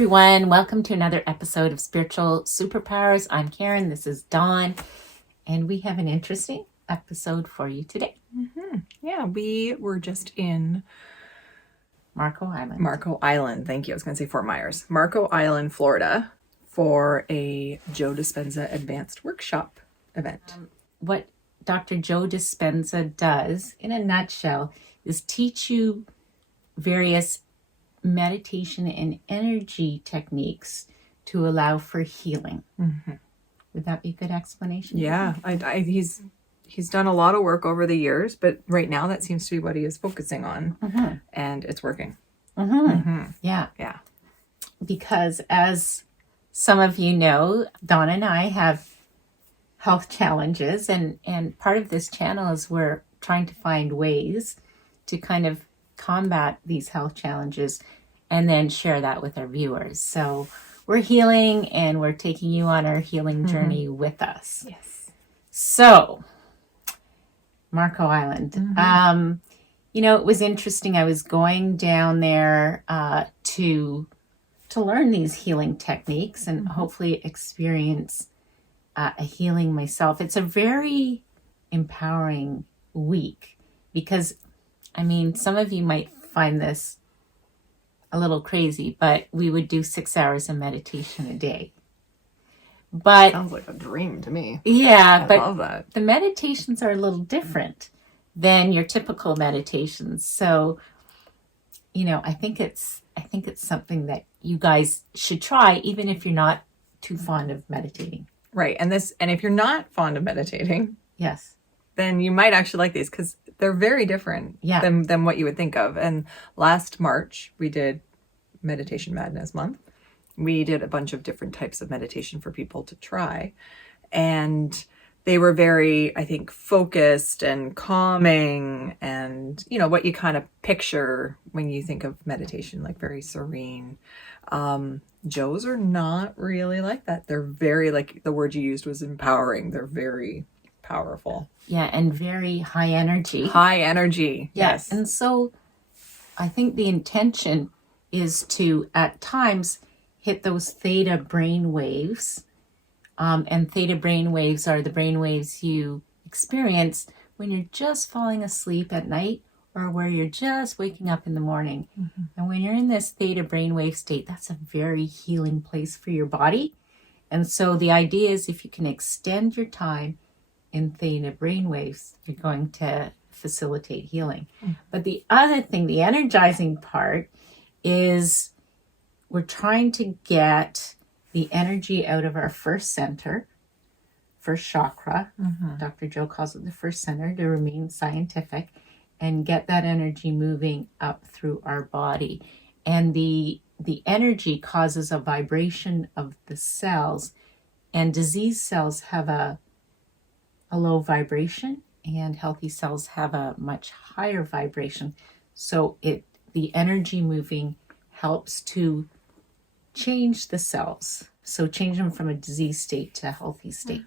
everyone. Welcome to another episode of Spiritual Superpowers. I'm Caron. This is Dawn. And we have an interesting episode for you today. Yeah, we were just in Marco Island. Marco Island. Thank you. I was going to say Fort Myers. Marco Island, Florida, for a Joe Dispenza advanced workshop event. What Dr. Joe Dispenza does, in a nutshell, is teach you various meditation and energy techniques to allow for healing. Would that be a good explanation? Yeah, he's done a lot of work over the years, but right now that seems to be what he is focusing on, and it's working. Yeah. Because as some of you know, Dawn and I have health challenges, and part of this channel is we're trying to find ways to kind of combat these health challenges and then share that with our viewers. So we're healing and we're taking you on our healing journey with us. Yes. So, Marco Island. It was interesting. I was going down there to learn these healing techniques and hopefully experience a healing myself. It's a very empowering week because, some of you might find this a little crazy, but we would do 6 hours of meditation a day. But Sounds like a dream to me. yeah, I love that. the meditations are a little different than your typical meditations. So, I think it's something that you guys should try, even if you're not too fond of meditating. Right, and if you're not fond of meditating, Yes. then you might actually like these because they're very different than what you would think of. And last March, we did Meditation Madness Month. We did a bunch of different types of meditation for people to try. And they were very, I think, focused and calming and, what you kind of picture when you think of meditation, like very serene. Joe's are not really like that. They're very, like the word you used was empowering. They're very powerful. Yeah, and very high energy. High energy. Yes. And so I think the intention is to, at times, hit those theta brain waves. And theta brain waves are the brain waves you experience when you're just falling asleep at night or where you're just waking up in the morning. And when you're in this theta brainwave state, that's a very healing place for your body. And so the idea is if you can extend your time in theta brainwaves, you're going to facilitate healing. But the other thing, the energizing part, is we're trying to get the energy out of our first center, first chakra. Dr. Joe calls it the first center to remain scientific, and get that energy moving up through our body. And the energy causes a vibration of the cells, and disease cells have a low vibration and healthy cells have a much higher vibration. So the energy moving helps to change the cells. So change them from a disease state to a healthy state.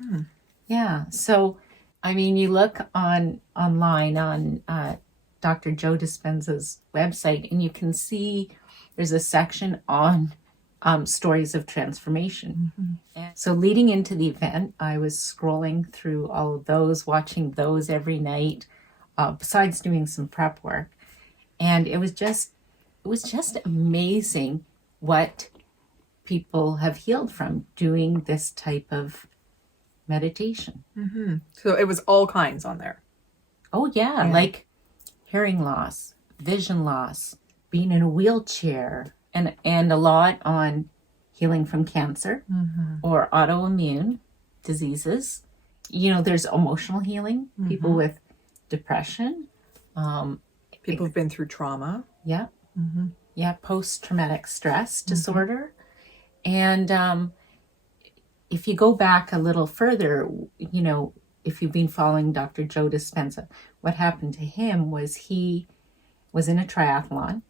Yeah. So, you look online on Dr. Joe Dispenza's website and you can see there's a section on stories of transformation. So leading into the event, I was scrolling through all of those, watching those every night, besides doing some prep work. And it was just amazing what people have healed from doing this type of meditation. So it was all kinds on there. Oh yeah, like hearing loss, vision loss, being in a wheelchair, and a lot on healing from cancer or autoimmune diseases. There's emotional healing, people with depression. People who've been through trauma. Yeah. Yeah, post-traumatic stress disorder. And if you go back a little further, if you've been following Dr. Joe Dispenza, what happened to him was he was in a triathlon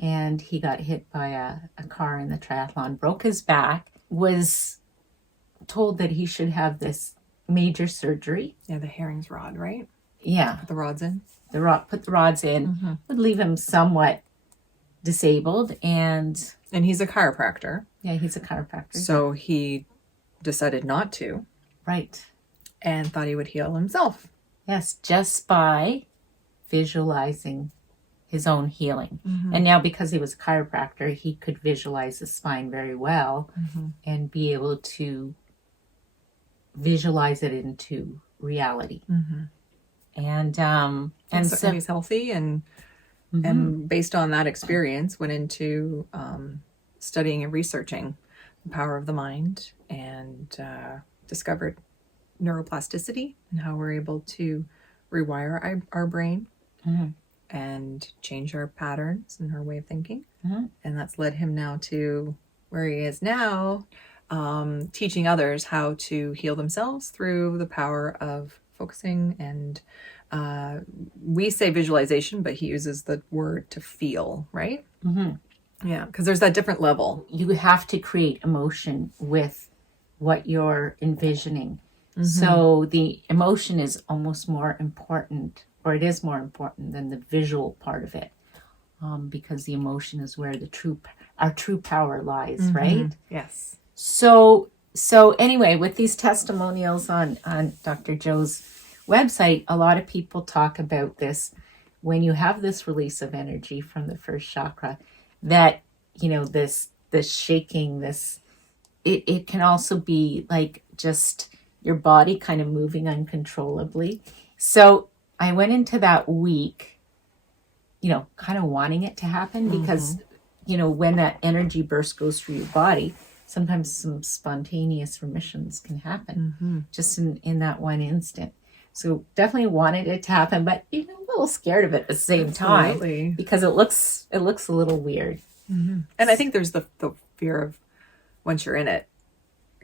and he got hit by a car in the triathlon, broke his back, was told that he should have this major surgery. Yeah, the Herring's rod, right? Yeah. Put the rods in. Put the rods in, would leave him somewhat disabled, and And he's a chiropractor. Yeah, he's a chiropractor. So he decided not to. Right. And thought he would heal himself. Yes, just by visualizing his own healing. Mm-hmm. And now because he was a chiropractor, he could visualize the spine very well and be able to visualize it into reality. And so he's healthy and based on that experience went into studying and researching the power of the mind and discovered neuroplasticity and how we're able to rewire our brain and change our patterns and our way of thinking. And that's led him now to where he is now, teaching others how to heal themselves through the power of focusing. And we say visualization, but he uses the word to feel, right? Yeah, because there's that different level. You have to create emotion with what you're envisioning. So the emotion is almost more important, or it is more important than the visual part of it, because the emotion is where our true power lies, right? Yes. So anyway, with these testimonials on Dr. Joe's website, a lot of people talk about this. When you have this release of energy from the first chakra, that, this shaking, it can also be like just your body kind of moving uncontrollably. So I went into that week, kind of wanting it to happen because, when that energy burst goes through your body, sometimes some spontaneous remissions can happen just in that one instant. So definitely wanted it to happen, but a little scared of it at the same time because it looks a little weird. And I think there's the fear of once you're in it,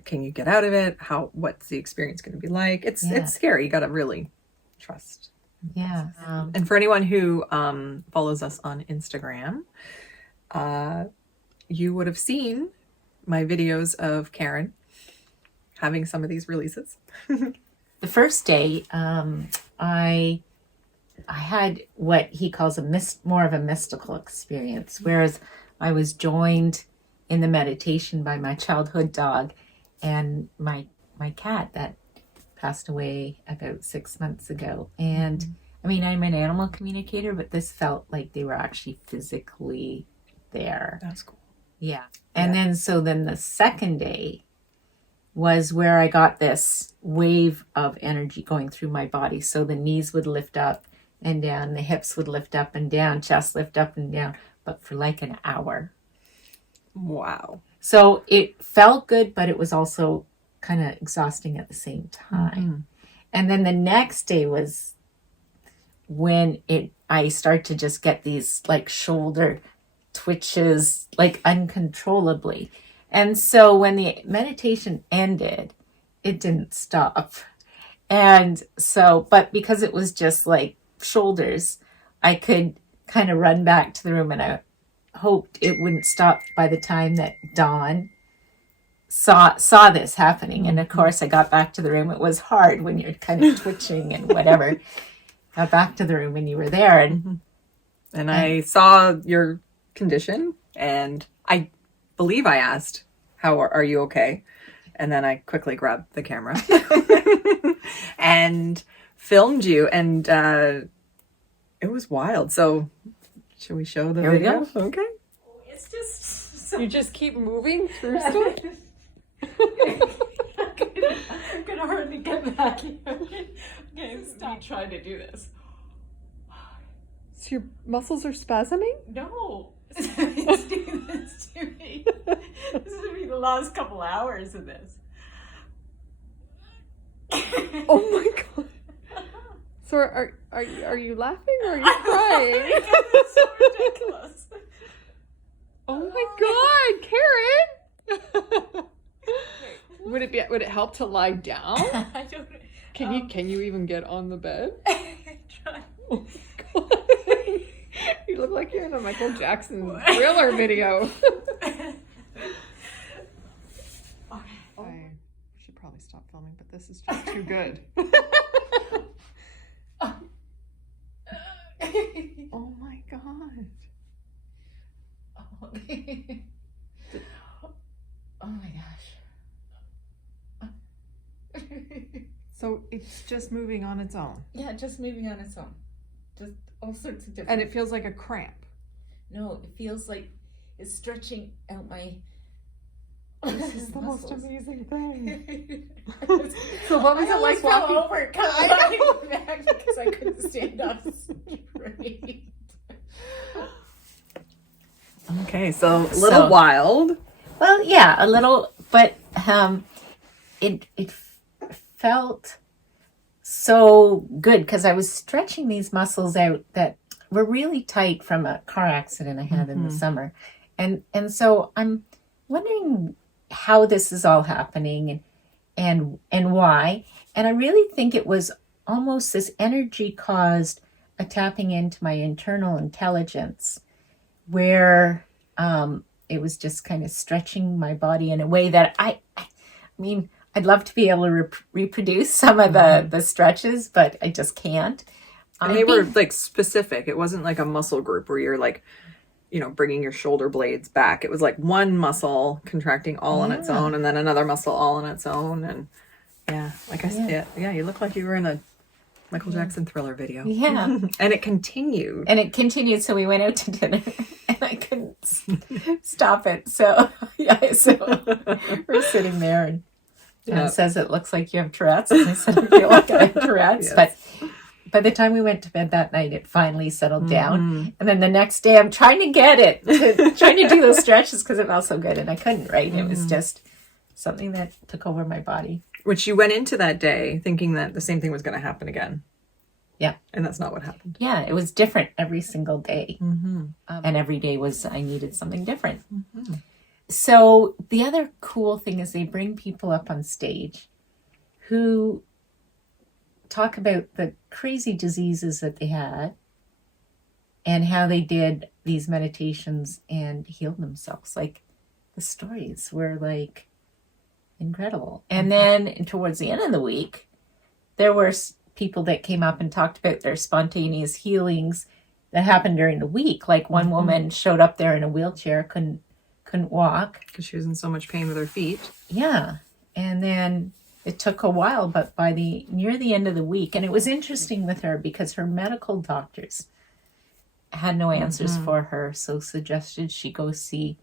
can you get out of it? What's the experience going to be like? It's scary. You got to really trust. Yeah. And for anyone who follows us on Instagram, you would have seen my videos of Caron having some of these releases. The first day, I had what he calls more of a mystical experience, whereas I was joined in the meditation by my childhood dog and my cat that passed away about 6 months ago. And I mean, I'm an animal communicator, but this felt like they were actually physically there. That's cool. Yeah. And then the second day was where I got this wave of energy going through my body. So the knees would lift up and down, the hips would lift up and down, chest lift up and down, but for like an hour. Wow. So it felt good, but it was also kind of exhausting at the same time. And then the next day was when I start to just get these like shoulder twitches, like uncontrollably. And so when the meditation ended, it didn't stop. And so, but because it was just like shoulders, I could kind of run back to the room, and I hoped it wouldn't stop by the time that Dawn saw this happening. And of course I got back to the room. It was hard when you're kind of twitching and whatever. Got back to the room and you were there, and I saw your condition, and I believe I asked, how are you okay? And then I quickly grabbed the camera and filmed you, and it was wild. So should we show the video? We go. Okay. It's just You just keep moving through stuff? I'm gonna hardly get back here. Okay, stop trying to do this. So your muscles are spasming? No, it's doing this to me. This is gonna be the last couple hours of this. Oh my god. So are you laughing or are you crying? It's so ridiculous. Oh my god, Karen! Would it help to lie down? I don't know. Can you even get on the bed? Try. Oh my god. You look like you're in a Michael Jackson Thriller video. I should probably stop filming, but this is just too good. Oh my god. So it's just moving on its own. Yeah, just moving on its own. Just all sorts of different. And it feels like a cramp. No, it feels like it's stretching out my. This is the most amazing thing. So what was it like walking? Fell over, coming back because I couldn't stand up straight. Okay, so a little wild. Well, yeah, a little, but it felt so good because I was stretching these muscles out that were really tight from a car accident I had in the summer, and so I'm wondering how this is all happening and why. And I really think it was almost this energy caused a tapping into my internal intelligence, where it was just kind of stretching my body in a way that I mean, I'd love to be able to reproduce some of the stretches, but I just can't. And they were like specific. It wasn't like a muscle group where you're like, bringing your shoulder blades back. It was like one muscle contracting all on its own, and then another muscle all on its own. And like I said, you look like you were in a Michael Jackson Thriller video. Yeah. And it continued. So we went out to dinner and I couldn't stop it. So, we're sitting there and it says it looks like you have Tourette's. And I said, I feel like I have Tourette's. Yes. But by the time we went to bed that night, it finally settled down. And then the next day, I'm trying to get it, trying to do those stretches because it felt so good. And I couldn't, right? It was just something that took over my body. Which you went into that day thinking that the same thing was going to happen again. Yeah. And that's not what happened. Yeah, it was different every single day. And every day I needed something different. So the other cool thing is they bring people up on stage who talk about the crazy diseases that they had and how they did these meditations and healed themselves. Like, the stories were like incredible. And then towards the end of the week, there were people that came up and talked about their spontaneous healings that happened during the week. Like, one woman showed up there in a wheelchair, couldn't walk because she was in so much pain with her feet. Yeah. And then it took a while, but by near the end of the week, and it was interesting with her because her medical doctors had no answers for her, so suggested she go seek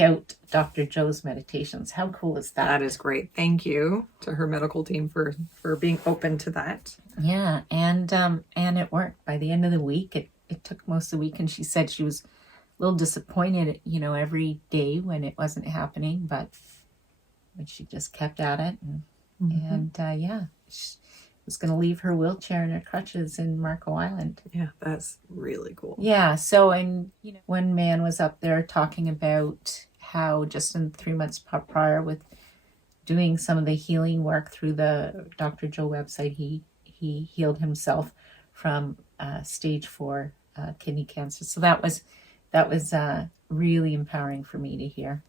out Dr. Joe's meditations. How cool is that? That is great. Thank you to her medical team for being open to that. Yeah, and it worked. By the end of the week, it took most of the week, and she said she was a little disappointed, every day when it wasn't happening, but she just kept at it, and she was going to leave her wheelchair and her crutches in Marco Island. Yeah, that's really cool. Yeah, so, and one man was up there talking about how just in 3 months prior with doing some of the healing work through the Dr. Joe website, he healed himself from stage 4 kidney cancer. So that was really empowering for me to hear.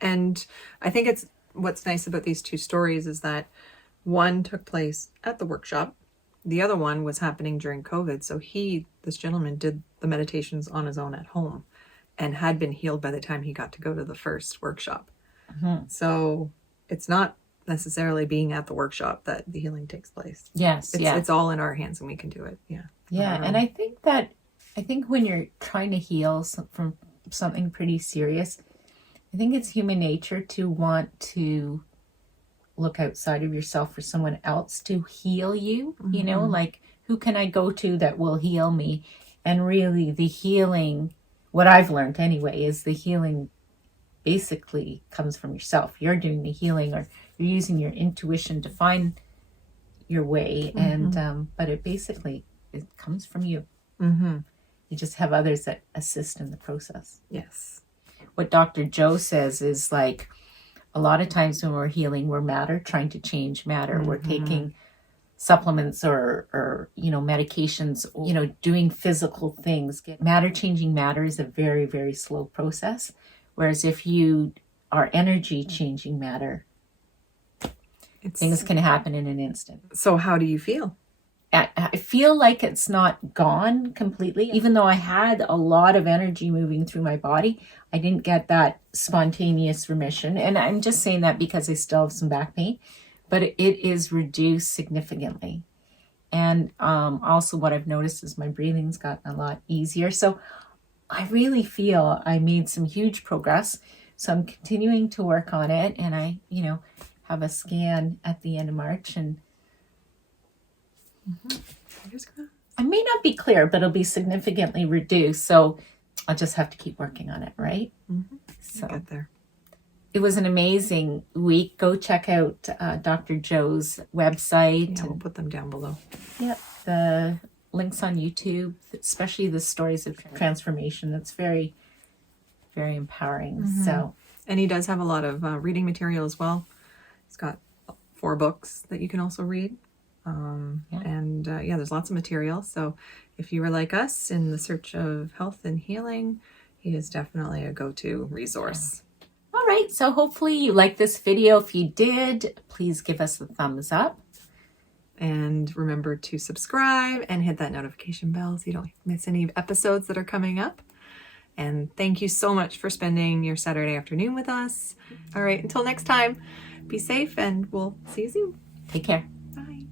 And I think what's nice about these two stories is that one took place at the workshop. The other one was happening during COVID. So this gentleman did the meditations on his own at home and had been healed by the time he got to go to the first workshop. So it's not necessarily being at the workshop that the healing takes place. Yes. It's all in our hands and we can do it. Yeah. Yeah. And I think when you're trying to heal from something pretty serious, I think it's human nature to want to look outside of yourself for someone else to heal you, like, who can I go to that will heal me? And really the healing, what I've learned anyway, is the healing basically comes from yourself. You're doing the healing, or you're using your intuition to find your way. And, but it comes from you. You just have others that assist in the process. Yes. What Dr. Joe says is, like, a lot of times when we're healing, we're trying to change matter. We're taking supplements or medications, doing physical things. Changing matter is a very, very slow process. Whereas if you are energy changing matter, things can happen in an instant. So how do you feel? I feel like it's not gone completely. Even though I had a lot of energy moving through my body, I didn't get that spontaneous remission. And I'm just saying that because I still have some back pain. but it is reduced significantly. And also what I've noticed is my breathing's gotten a lot easier. So I really feel I made some huge progress. So I'm continuing to work on it. And I, have a scan at the end of March. And I may not be clear, but it'll be significantly reduced. So I'll just have to keep working on it, right? Mm-hmm. So get there. It was an amazing week. Go check out Dr. Joe's website. Yeah, we'll put them down below. Yep, the links on YouTube, especially the stories of transformation. That's very, very empowering. So, and he does have a lot of reading material as well. He's got 4 books that you can also read. And there's lots of material. So if you were like us in the search of health and healing, he is definitely a go-to resource. Yeah. All right, so hopefully you liked this video. If you did, please give us a thumbs up. And remember to subscribe and hit that notification bell so you don't miss any episodes that are coming up. And thank you so much for spending your Saturday afternoon with us. All right, until next time, be safe and we'll see you soon. Take care. Bye.